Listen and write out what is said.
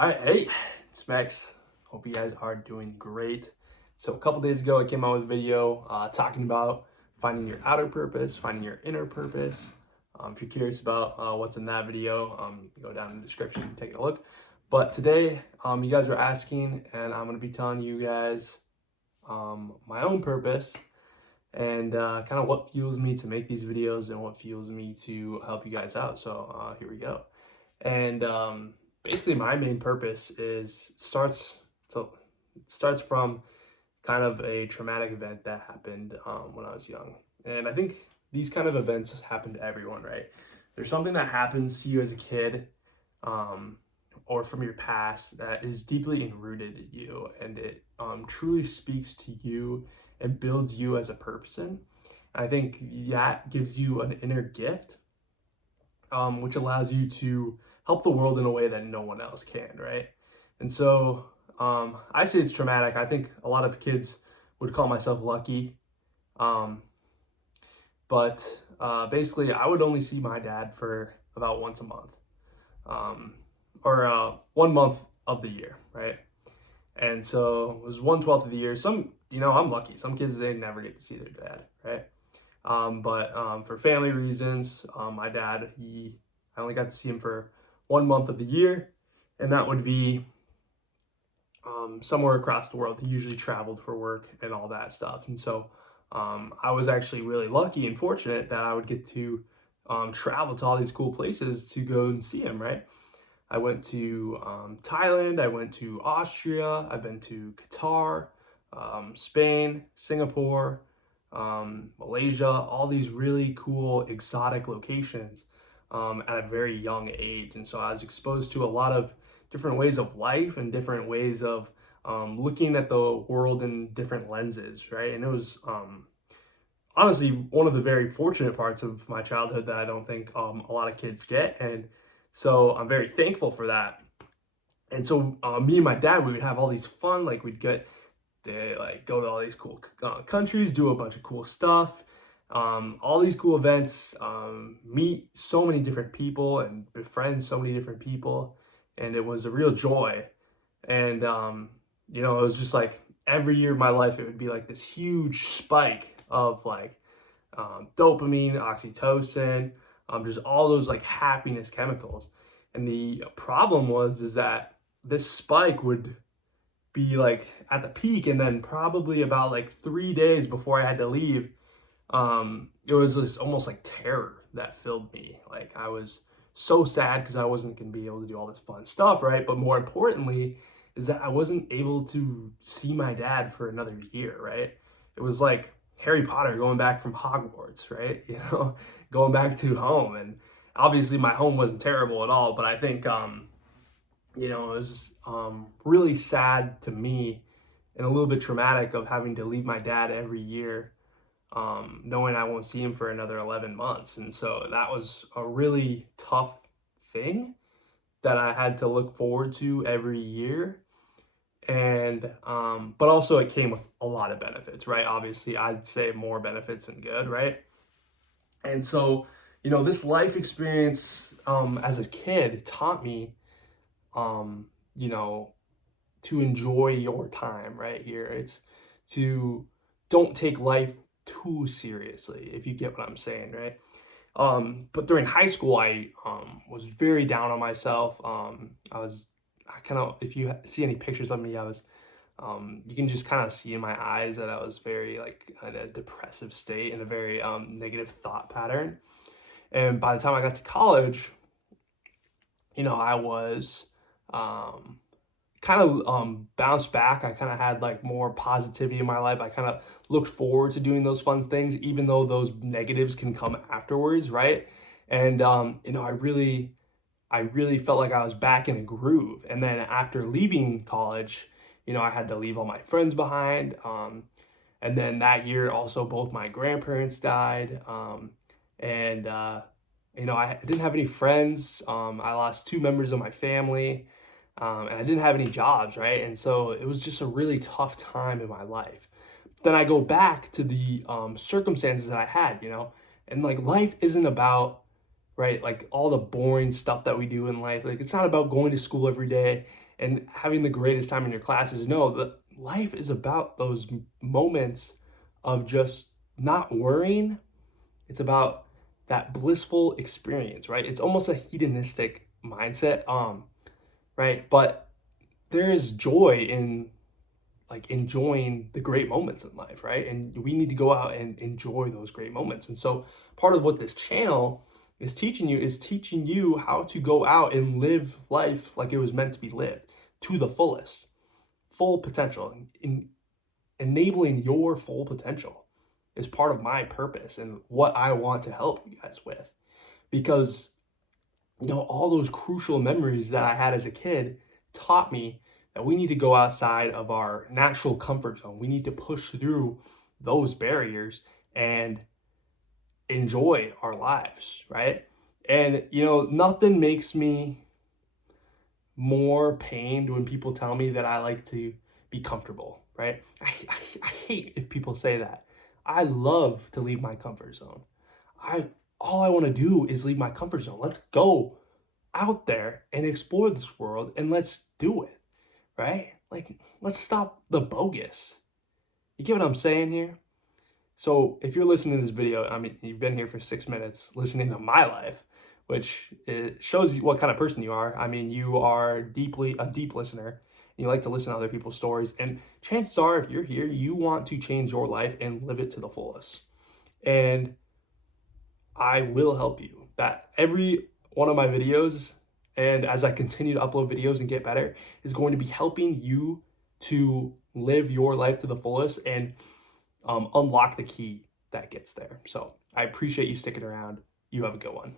Alright, hey, it's Max. Hope you guys are doing great. So a couple days ago, I came out with a video talking about finding your outer purpose, finding your inner purpose. If you're curious about what's in that video, you can go down in the description and take a look. But today, you guys are asking, and I'm going to be telling you guys my own purpose and kind of what fuels me to make these videos and what fuels me to help you guys out. So here we go. And basically, my main purpose is it starts from kind of a traumatic event that happened when I was young. And I think these kind of events happen to everyone, right? There's something that happens to you as a kid um, or from your past that is deeply enrooted in you, and it truly speaks to you and builds you as a person. I think that gives you an inner gift, which allows you to help the world in a way that no one else can, right? And so I say it's traumatic. I think a lot of kids would call myself lucky. Um, but basically, I would only see my dad for about once a month, um, or 1 month of the year, right? And so it was 1/12 of the year. I'm lucky. Some kids, they never get to see their dad, right? But for family reasons, my dad, I only got to see him for 1 month of the year, and that would be somewhere across the world. He usually traveled for work and all that stuff. And so I was actually really lucky and fortunate that I would get to travel to all these cool places to go and see him, right? I went to Thailand, I went to Austria, I've been to Qatar, Spain, Singapore, Malaysia, all these really cool exotic locations at a very young age. And so I was exposed to a lot of different ways of life and different ways of looking at the world in different lenses, right? And it was honestly one of the very fortunate parts of my childhood that I don't think a lot of kids get. And so I'm very thankful for that. And so me and my dad, we would have all these fun, like we'd get to like go to all these cool countries, do a bunch of cool stuff, all these cool events, meet so many different people and befriend so many different people. And it was a real joy. And, it was just like every year of my life, it would be like this huge spike of like dopamine, oxytocin, just all those like happiness chemicals. And the problem is that this spike would be like at the peak, and then probably about like 3 days before I had to leave, it was this almost like terror that filled me. Like I was so sad because I wasn't gonna be able to do all this fun stuff, right? But more importantly, is that I wasn't able to see my dad for another year, right? It was like Harry Potter going back from Hogwarts, right? Going back to home. And obviously my home wasn't terrible at all, but I think it was really sad to me and a little bit traumatic of having to leave my dad every year, knowing I won't see him for another 11 months. And so that was a really tough thing that I had to look forward to every year. And, but also it came with a lot of benefits, right? Obviously, I'd say more benefits than good, right? And so, this life experience as a kid taught me, um, you know, to enjoy your time right here. It's to don't take life too seriously, if you get what I'm saying, right? But during high school, I was very down on myself. I kind of, if you see any pictures of me, you can just kind of see in my eyes that I was very like in a depressive state and a very negative thought pattern. And by the time I got to college, I was um, kind of bounced back. I kind of had like more positivity in my life. I kind of looked forward to doing those fun things, even though those negatives can come afterwards, right? And I really felt like I was back in a groove. And then after leaving college, I had to leave all my friends behind. And then that year, also both my grandparents died. And I didn't have any friends. I lost two members of my family, and I didn't have any jobs, right? And so it was just a really tough time in my life. Then I go back to the circumstances that I had, and like life isn't about, right, like all the boring stuff that we do in life. Like it's not about going to school every day and having the greatest time in your classes. No, that life is about those moments of just not worrying. It's about that blissful experience, right? It's almost a hedonistic mindset, right? But there is joy in like enjoying the great moments in life, right? And we need to go out and enjoy those great moments. And so part of what this channel is teaching you how to go out and live life like it was meant to be lived to the fullest, full potential, in enabling your full potential is part of my purpose and what I want to help you guys with. Because all those crucial memories that I had as a kid taught me that we need to go outside of our natural comfort zone. We need to push through those barriers and enjoy our lives, right? And nothing makes me more pained when people tell me that I like to be comfortable, right? I hate if people say that. I love to leave my comfort zone. All I want to do is leave my comfort zone. Let's go out there and explore this world and let's do it, right? Like, let's stop the bogus. You get what I'm saying here? So if you're listening to this video, I mean, you've been here for 6 minutes listening to my life, which shows you what kind of person you are. I mean, you are a deep listener. You like to listen to other people's stories. And chances are, if you're here, you want to change your life and live it to the fullest. And I will help you. That every one of my videos, and as I continue to upload videos and get better, is going to be helping you to live your life to the fullest and unlock the key that gets there. So I appreciate you sticking around. You have a good one.